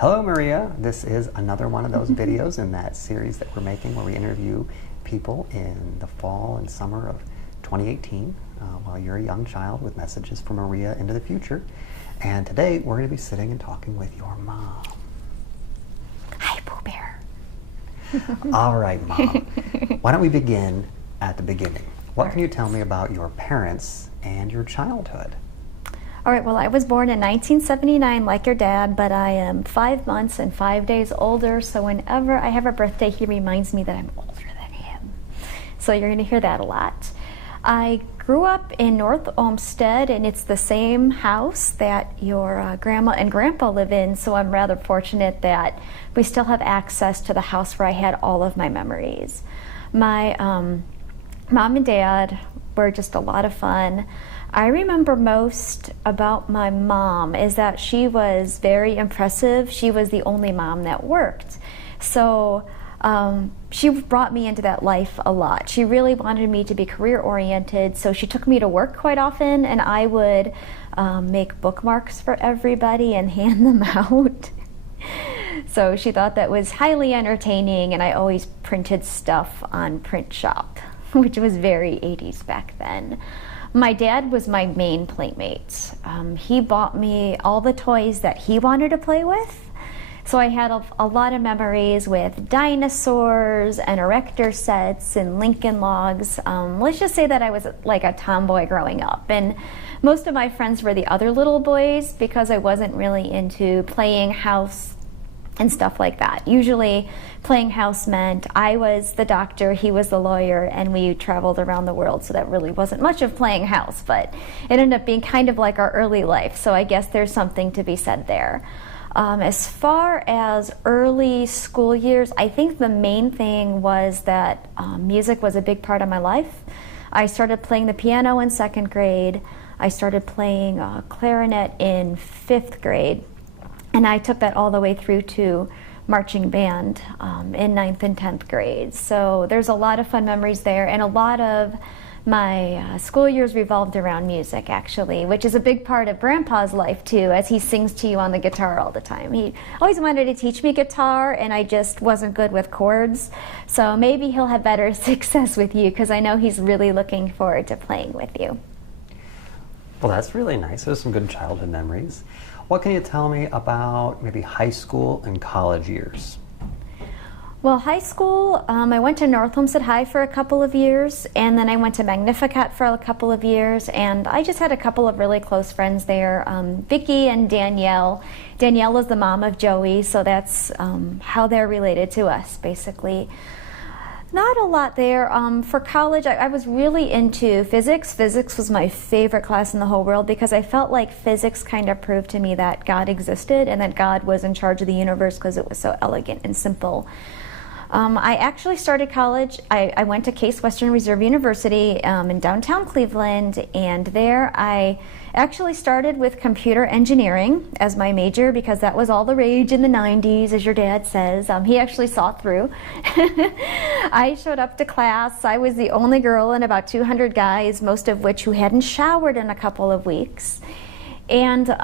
Hello, Maria. This is another one of those videos in that series that we're making where we interview people in the fall and summer of 2018 while you're a young child with messages from Maria into the future. And today we're going to be sitting and talking with your mom. Hi, Pooh Bear. All right, Mom. Why don't we begin at the beginning? What can you tell me about your parents and your childhood? All right, well, I was born in 1979 like your dad, but I am 5 months and 5 days older, so whenever I have a birthday, he reminds me that I'm older than him. So you're going to hear that a lot. I grew up in North Olmsted, and it's the same house that your grandma and grandpa live in, so I'm rather fortunate that we still have access to the house where I had all of my memories. My mom and dad were just a lot of fun. I remember most about my mom is that she was very impressive. She was the only mom that worked. So she brought me into that life a lot. She really wanted me to be career oriented, so she took me to work quite often, and I would make bookmarks for everybody and hand them out. So she thought that was highly entertaining, and I always printed stuff on Print Shop, which was very 80s back then. My dad was my main playmate. He bought me all the toys that he wanted to play with. So I had a lot of memories with dinosaurs and erector sets and Lincoln Logs. Let's just say that I was like a tomboy growing up. And most of my friends were the other little boys because I wasn't really into playing house and stuff like that. Usually playing house meant I was the doctor, he was the lawyer, and we traveled around the world, so that really wasn't much of playing house, but it ended up being kind of like our early life, so I guess there's something to be said there. As far as early school years, I think the main thing was that music was a big part of my life. I started playing the piano in 2nd grade. I started playing clarinet in 5th grade. And I took that all the way through to marching band in 9th and 10th grade. So there's a lot of fun memories there, and a lot of my school years revolved around music, actually, which is a big part of Grandpa's life, too, as he sings to you on the guitar all the time. He always wanted to teach me guitar, and I just wasn't good with chords. So maybe he'll have better success with you, because I know he's really looking forward to playing with you. Well, that's really nice. Those are some good childhood memories. What can you tell me about maybe high school and college years? Well, high school, I went to North Olmsted High for a couple of years, and then I went to Magnificat for a couple of years, and I just had a couple of really close friends there, Vicki and Danielle. Danielle is the mom of Joey, so that's how they're related to us, basically. Not a lot there. For college, I was really into physics. Physics was my favorite class in the whole world because I felt like physics kind of proved to me that God existed and that God was in charge of the universe because it was so elegant and simple. I actually started college. I went to Case Western Reserve University in downtown Cleveland, and there I actually started with computer engineering as my major because that was all the rage in the 90s, as your dad says. He actually saw through. I showed up to class. I was the only girl in about 200 guys, most of which who hadn't showered in a couple of weeks. And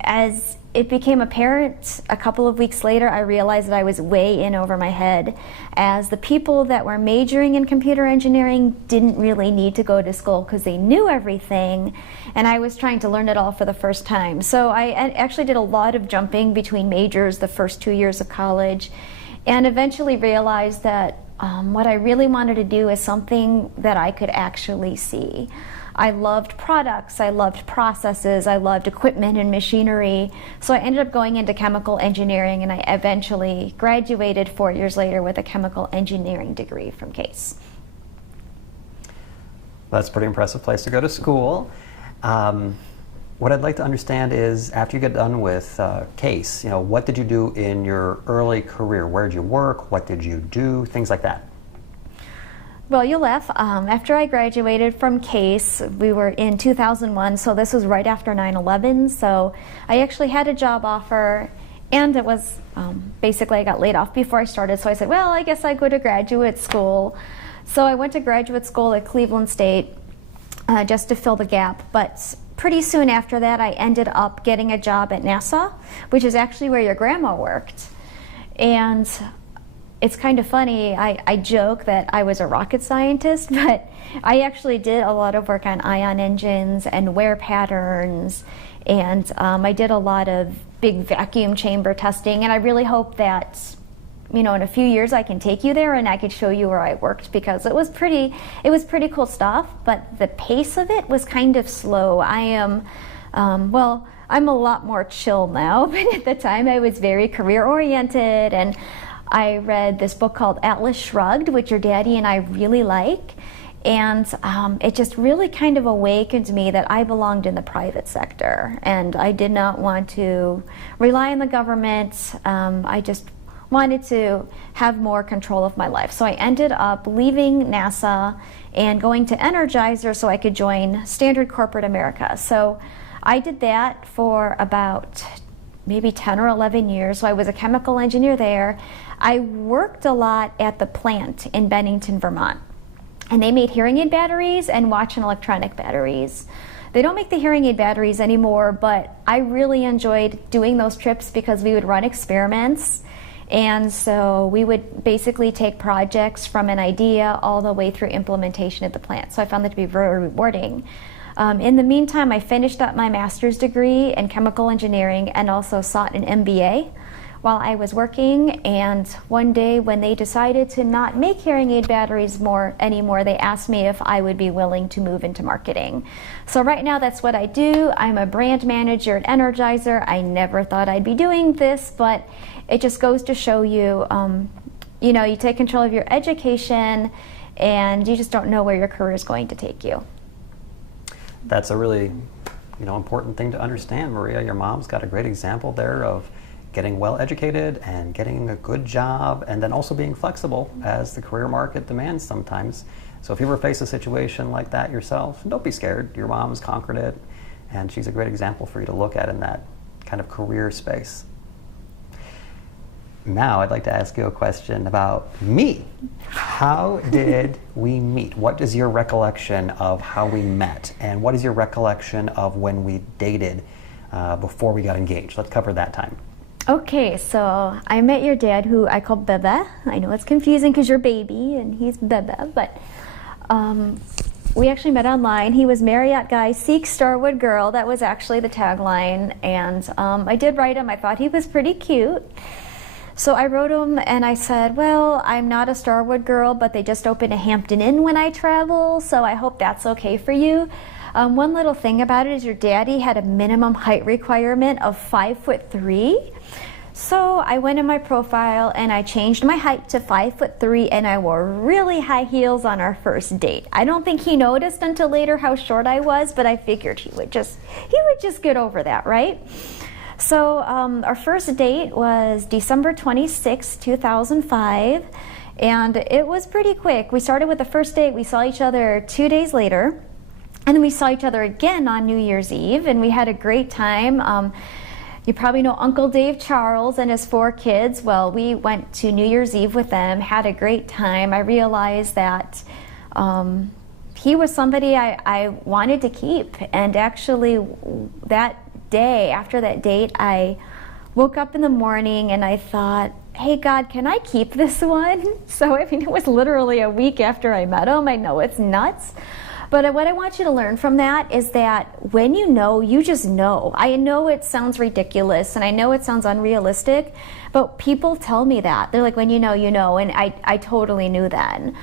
as it became apparent a couple of weeks later, I realized that I was way in over my head, as the people that were majoring in computer engineering didn't really need to go to school because they knew everything, and I was trying to learn it all for the first time. So I actually did a lot of jumping between majors the first 2 years of college, and eventually realized that what I really wanted to do is something that I could actually see. I loved products, I loved processes, I loved equipment and machinery. So I ended up going into chemical engineering, and I eventually graduated 4 years later with a chemical engineering degree from Case. That's a pretty impressive place to go to school. What I'd like to understand is, after you get done with Case, what did you do in your early career? Where did you work? What did you do? Things like that. Well, you'll laugh. After I graduated from Case, we were in 2001, so this was right after 9/11. So I actually had a job offer, and it was basically I got laid off before I started. So I said, well, I guess I go to graduate school. So I went to graduate school at Cleveland State just to fill the gap. But pretty soon after that, I ended up getting a job at NASA, which is actually where your grandma worked. And it's kind of funny, I joke that I was a rocket scientist, but I actually did a lot of work on ion engines and wear patterns, and I did a lot of big vacuum chamber testing, and I really hope that, you know, in a few years I can take you there and I could show you where I worked, because it was pretty cool stuff, but the pace of it was kind of slow. I am, well, I'm a lot more chill now, but at the time I was very career oriented, and I read this book called Atlas Shrugged, which your daddy and I really like, and it just really kind of awakened me that I belonged in the private sector, and I did not want to rely on the government. I just wanted to have more control of my life. So I ended up leaving NASA and going to Energizer so I could join Standard Corporate America. So I did that for about maybe 10 or 11 years. So I was a chemical engineer there. I worked a lot at the plant in Bennington, Vermont. And they made hearing aid batteries and watch and electronic batteries. They don't make the hearing aid batteries anymore, but I really enjoyed doing those trips because we would run experiments. And so we would basically take projects from an idea all the way through implementation at the plant. So I found that to be very rewarding. In the meantime, I finished up my master's degree in chemical engineering and also sought an MBA while I was working. And one day when they decided to not make hearing aid batteries anymore, they asked me if I would be willing to move into marketing. So right now that's what I do. I'm a brand manager at Energizer. I never thought I'd be doing this, but it just goes to show you, you know, you take control of your education and you just don't know where your career is going to take you. That's a really, you know, important thing to understand, Maria. Your mom's got a great example there of getting well educated and getting a good job, and then also being flexible as the career market demands sometimes. So if you ever face a situation like that yourself, don't be scared. Your mom's conquered it, and she's a great example for you to look at in that kind of career space. Now I'd like to ask you a question about me. How did we meet? What is your recollection of how we met? And what is your recollection of when we dated before we got engaged? Let's cover that time. Okay, so I met your dad, who I call Bebe. I know it's confusing because you're baby and he's Bebe, but we actually met online. He was Marriott guy, Seek Starwood girl. That was actually the tagline, and I did write him. I thought he was pretty cute. So I wrote him and I said, well, I'm not a Starwood girl, but they just opened a Hampton Inn when I travel, so I hope that's okay for you. One little thing about it is your daddy had a minimum height requirement of 5'3". So I went in my profile and I changed my height to 5'3", and I wore really high heels on our first date. I don't think he noticed until later how short I was, but I figured he would just get over that, right? So our first date was December 26, 2005, and it was pretty quick. We started with the first date. We saw each other 2 days later, and then we saw each other again on New Year's Eve, and we had a great time. You probably know Uncle Dave Charles and his 4 kids. Well, we went to New Year's Eve with them, had a great time. I realized that he was somebody I wanted to keep, and actually that day, after that date, I woke up in the morning and I thought, hey God, can I keep this one? So I mean, it was literally a week after I met him. I know it's nuts, but what I want you to learn from that is that when you know, you just know. I know it sounds ridiculous and I know it sounds unrealistic, but people tell me that. They're like, when you know, you know, and I totally knew then.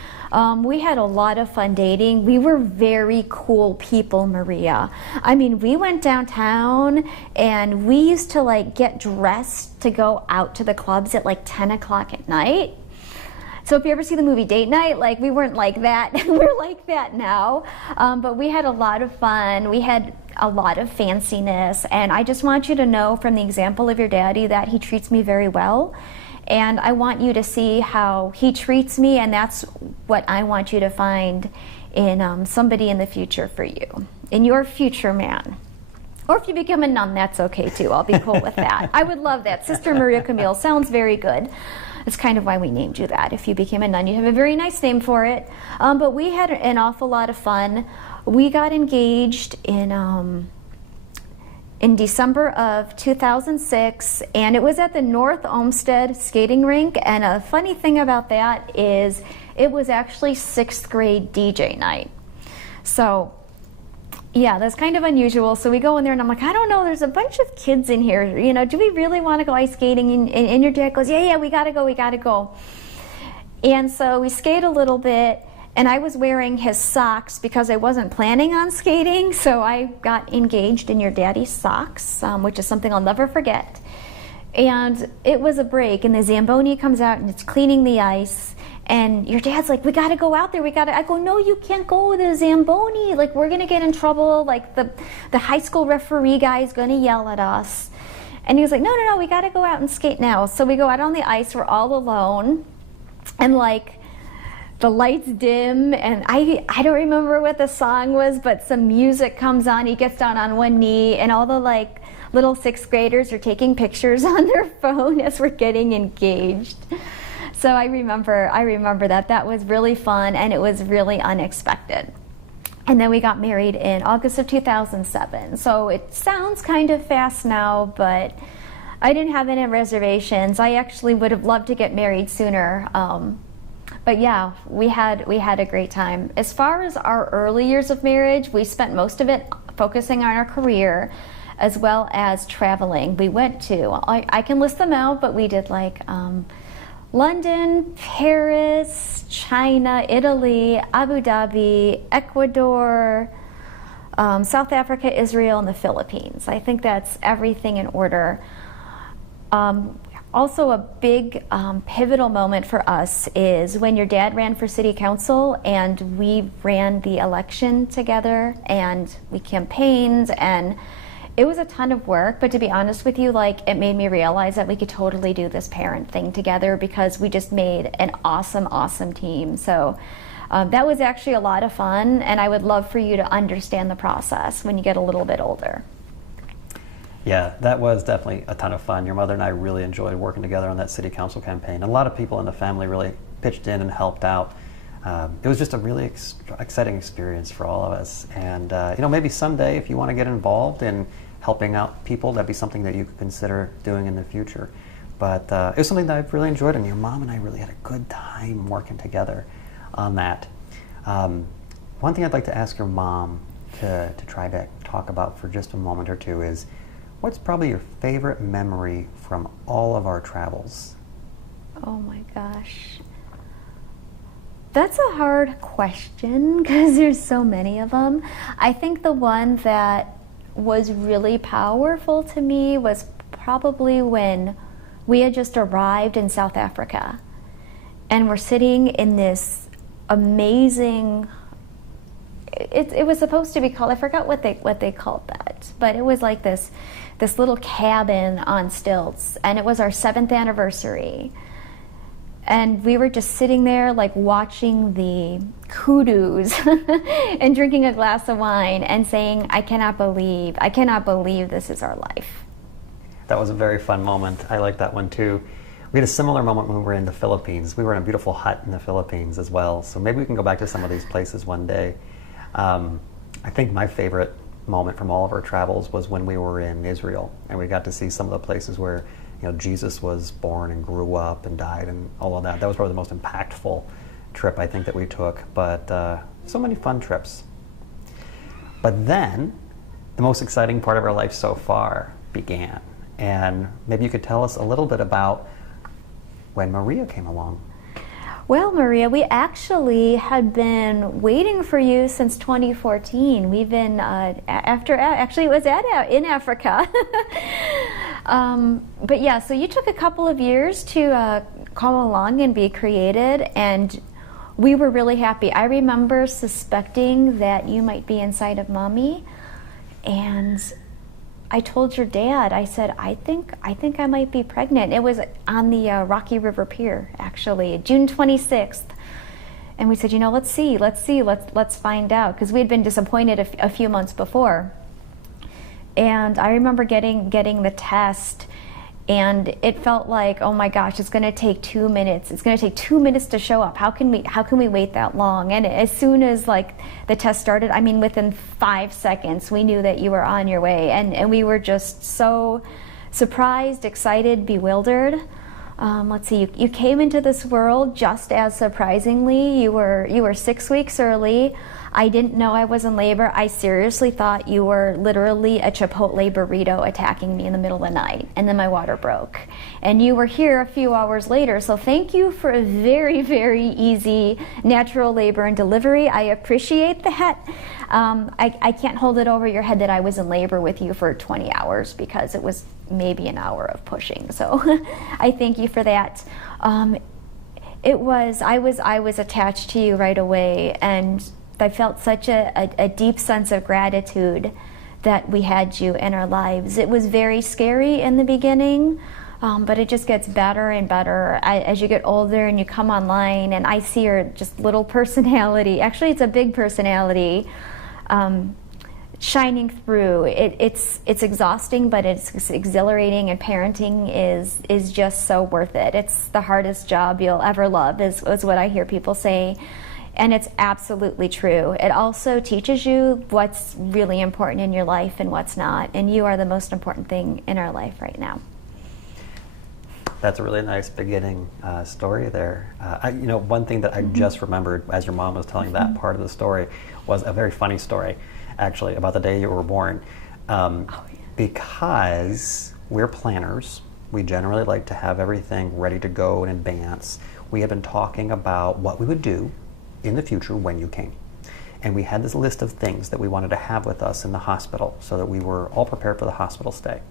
We had a lot of fun dating. We were very cool people, Maria. I mean, we went downtown and we used to like get dressed to go out to the clubs at like 10 o'clock at night. So if you ever see the movie Date Night, like we weren't like that. We're like that now. But we had a lot of fun. We had a lot of fanciness. And I just want you to know from the example of your daddy that he treats me very well. And I want you to see how he treats me, and that's what I want you to find in somebody in the future for you, in your future man. Or if you become a nun, that's okay too. I'll be cool with that. I would love that. Sister Maria Camille sounds very good. That's kind of why we named you that. If you became a nun, you have a very nice name for it. But we had an awful lot of fun. We got engaged in in December of 2006, and it was at the North Olmsted skating rink. And a funny thing about that is it was actually 6th grade DJ night. So yeah, that's kind of unusual. So we go in there and I'm like, I don't know, there's a bunch of kids in here. You know, do we really want to go ice skating? And your dad goes, yeah, we gotta go. And so we skate a little bit, and I was wearing his socks because I wasn't planning on skating. So I got engaged in your daddy's socks, which is something I'll never forget. And it was a break, and the Zamboni comes out and it's cleaning the ice. And your dad's like, we gotta go out there, I go, no, you can't go with the Zamboni. Like, we're gonna get in trouble. Like, the high school referee guy is gonna yell at us. And he was like, no, we gotta go out and skate now. So we go out on the ice, we're all alone. And like, the lights dim, and I don't remember what the song was, but some music comes on, he gets down on one knee, and all the like little 6th graders are taking pictures on their phone as we're getting engaged. So I remember that was really fun, and it was really unexpected. And then we got married in August of 2007. So it sounds kind of fast now, but I didn't have any reservations. I actually would have loved to get married sooner. But yeah, we had a great time. As far as our early years of marriage, we spent most of it focusing on our career as well as traveling. We went to, I can list them out, but we did like London, Paris, China, Italy, Abu Dhabi, Ecuador, South Africa, Israel, and the Philippines. I think that's everything in order. Also a big pivotal moment for us is when your dad ran for city council and we ran the election together and we campaigned, and it was a ton of work, but to be honest with you, like, it made me realize that we could totally do this parent thing together because we just made an awesome team. So that was actually a lot of fun, and I would love for you to understand the process when you get a little bit older. Yeah, that was definitely a ton of fun. Your mother and I really enjoyed working together on that city council campaign. A lot of people in the family really pitched in and helped out. It was just a really exciting experience for all of us. And maybe someday if you want to get involved in helping out people, that'd be something that you could consider doing in the future. But it was something that I've really enjoyed, and your mom and I really had a good time working together on that. One thing I'd like to ask your mom to try to talk about for just a moment or two is, what's probably your favorite memory from all of our travels? Oh my gosh. That's a hard question because there's so many of them. I think the one that was really powerful to me was probably when we had just arrived in South Africa and we're sitting in this amazing, it was supposed to be called, I forgot what they called that, but it was like this little cabin on stilts, and it was our 7th anniversary. And we were just sitting there like watching the koodoos and drinking a glass of wine and saying, I cannot believe this is our life. That was a very fun moment. I like that one too. We had a similar moment when we were in the Philippines. We were in a beautiful hut in the Philippines as well. So maybe we can go back to some of these places one day. I think my favorite moment from all of our travels was when we were in Israel and we got to see some of the places where Jesus was born and grew up and died and all of that. That was probably the most impactful trip I think that we took, but so many fun trips. But then the most exciting part of our life so far began, and maybe you could tell us a little bit about when Maria came along. Well, Maria, we actually had been waiting for you since 2014. We've been actually it was in Africa. But yeah, so you took a couple of years to come along and be created, and we were really happy. I remember suspecting that you might be inside of Mommy, and I told your dad, I said, I think I might be pregnant. It was on the Rocky River Pier, actually, June 26th. And we said, let's see, let's find out, because we had been disappointed a few months before. And I remember getting the test, And it felt like, oh my gosh, it's going to take 2 minutes. It's going to take 2 minutes to show up. How can we wait that long? And as soon as like the test started, I mean, within 5 seconds, we knew that you were on your way. And we were just so surprised, excited, bewildered. Let's see, you came into this world just as surprisingly. You were 6 weeks early. I didn't know I was in labor. I seriously thought you were literally a Chipotle burrito attacking me in the middle of the night, and then my water broke. And you were here a few hours later, so thank you for a very, very easy natural labor and delivery. I appreciate that. I can't hold it over your head that I was in labor with you for 20 hours because it was maybe an hour of pushing. So I thank you for that. I was attached to you right away, and I felt such a deep sense of gratitude that we had you in our lives. It was very scary in the beginning, but it just gets better and better as you get older and you come online, and I see your just little personality. Actually, it's a big personality shining through. It's exhausting, but it's exhilarating, and parenting is just so worth it. It's the hardest job you'll ever love, is what I hear people say. And it's absolutely true. It also teaches you what's really important in your life and what's not. And you are the most important thing in our life right now. That's a really nice beginning story there. One thing that I just remembered as your mom was telling that part of the story was a very funny story, actually, about the day you were born. Because we're planners, we generally like to have everything ready to go in advance. We had been talking about what we would do in the future when you came. And we had this list of things that we wanted to have with us in the hospital so that we were all prepared for the hospital stay.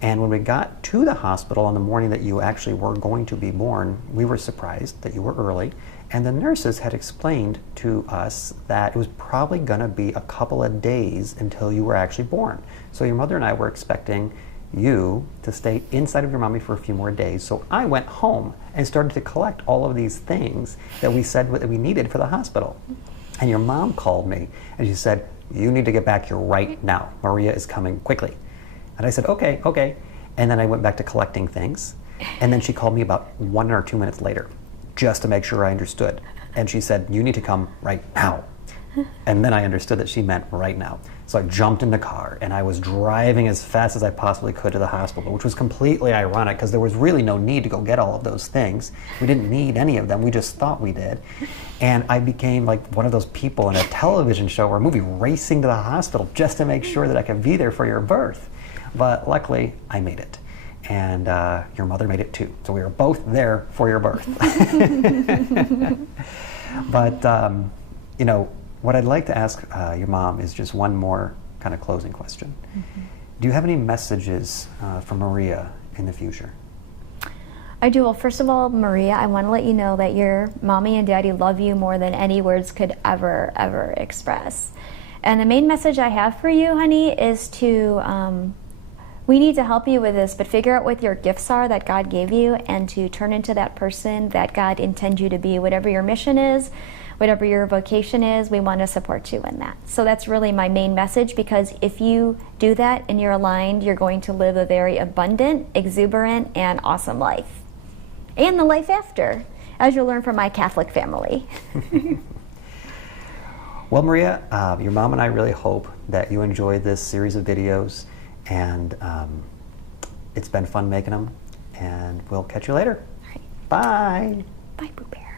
And when we got to the hospital on the morning that you actually were going to be born, we were surprised that you were early. And the nurses had explained to us that it was probably going to be a couple of days until you were actually born. So your mother and I were expecting you to stay inside of your mommy for a few more days. So I went home and started to collect all of these things that we said that we needed for the hospital. And your mom called me and she said, "You need to get back here right now. Maria is coming quickly." And I said, okay. And then I went back to collecting things. And then she called me about 1 or 2 minutes later just to make sure I understood. And she said, "You need to come right now." And then I understood that she meant right now. So I jumped in the car and I was driving as fast as I possibly could to the hospital, which was completely ironic because there was really no need to go get all of those things. We didn't need any of them. We just thought we did. And I became like one of those people in a television show or a movie racing to the hospital just to make sure that I could be there for your birth. But luckily, I made it. And your mother made it too. So we were both there for your birth. But, what I'd like to ask your mom is just one more kind of closing question. Mm-hmm. Do you have any messages for Maria in the future? I do. Well, first of all, Maria, I want to let you know that your mommy and daddy love you more than any words could ever express. And the main message I have for you, honey, is to, we need to help you with this, but figure out what your gifts are that God gave you and to turn into that person that God intends you to be. Whatever your mission is, whatever your vocation is, we want to support you in that. So that's really my main message, because if you do that and you're aligned, you're going to live a very abundant, exuberant, and awesome life. And the life after, as you'll learn from my Catholic family. Well, Maria, your mom and I really hope that you enjoyed this series of videos, and it's been fun making them, and we'll catch you later. All right. Bye. Bye, Boo Bear.